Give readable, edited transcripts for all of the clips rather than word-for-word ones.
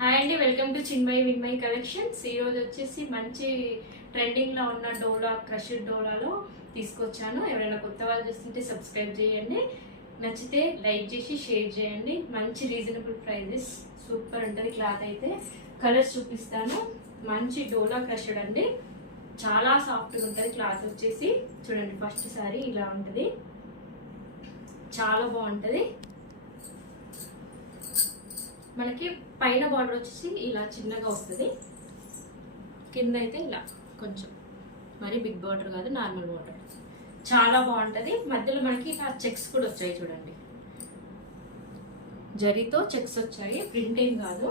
Hi అండి, welcome to Chinmayi విన్మయి collections. ఈరోజు వచ్చేసి మంచి ట్రెండింగ్లో ఉన్న డోలా క్రష్డ్ డోలాలో తీసుకొచ్చాను. ఎవరైనా కొత్త వాళ్ళు చూస్తుంటే సబ్స్క్రైబ్ చేయండి, నచ్చితే లైక్ చేసి షేర్ చేయండి. మంచి రీజనబుల్ ప్రైజెస్, సూపర్ ఉంటుంది క్లాత్ అయితే. కలర్స్ చూపిస్తాను. మంచి డోలా క్రష్డ్ అండి, చాలా సాఫ్ట్గా ఉంటుంది క్లాత్ వచ్చేసి. చూడండి, ఫస్ట్ సారీ ఇలా ఉంటుంది, చాలా బాగుంటుంది. మనకి పైన బార్డర్ వచ్చేసి ఇలా చిన్నగా వస్తుంది, కింద అయితే ఇలా కొంచెం మరి బిగ్ బార్డర్ కాదు, నార్మల్ బార్డర్. చాలా బాగుంటుంది. మధ్యలో మనకి ఇలా చెక్స్ కూడా వచ్చాయి చూడండి, జరీతో చెక్స్ వచ్చాయి, ప్రింటింగ్ కాదు.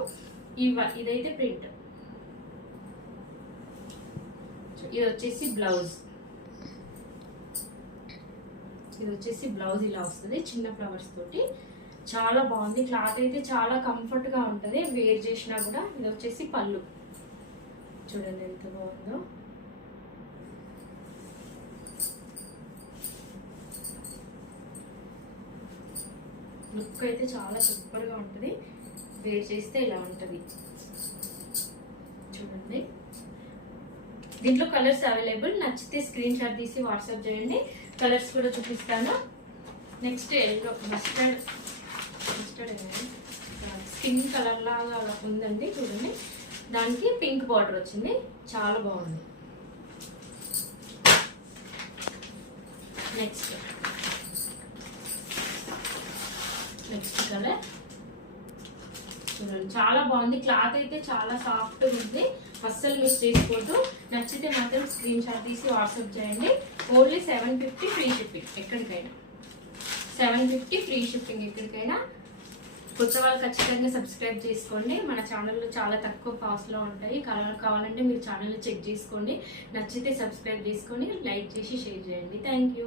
ఇదైతే ప్రింట్. ఇది వచ్చేసి బ్లౌజ్. ఇది వచ్చేసి బ్లౌజ్ ఇలా వస్తుంది చిన్న ఫ్లవర్స్ తోటి. చాలా బాగుంది క్లాత్ అయితే, చాలా కంఫర్ట్ గా ఉంటది వేర్ చేసినా కూడా. ఇది వచ్చేసి పళ్ళు, చూడండి ఎంత బాగుందో. లుక్ అయితే చాలా సూపర్ గా ఉంటది, వేర్ చేస్తే ఇలా ఉంటది చూడండి. దీంట్లో కలర్స్ అవైలబుల్, నచ్చితే స్క్రీన్ షాట్ తీసి వాట్సాప్ చేయండి. కలర్స్ కూడా చూపిస్తాను. Next yellow mustard skin colour లాగా అలా ఉందండి చూడండి. దానికి పింక్ బార్డర్ వచ్చింది, చాలా బాగుంది. నెక్స్ట్ కలర్ చూడండి, చాలా బాగుంది. క్లాత్ అయితే చాలా సాఫ్ట్గా ఉంది, అస్సలు మిస్ చేసుకోవద్దు. నచ్చితే మాత్రం స్క్రీన్ షాట్ తీసి వాట్సాప్ చేయండి. ఓన్లీ 750 ఫ్రీ షిప్పింగ్ ఎక్కడికైనా. 750 ఫ్రీ షిప్పింగ్ ఎక్కడికైనా. కొత్త వాళ్ళు ఖచ్చితంగా సబ్స్క్రైబ్ చేసుకోండి. మన ఛానల్లో చాలా తక్కువ కాస్ట్లో ఉంటాయి. కావాలంటే మీరు ఛానల్లో చెక్ చేసుకోండి. నచ్చితే సబ్స్క్రైబ్ చేసుకొని లైక్ చేసి షేర్ చేయండి. Thank you.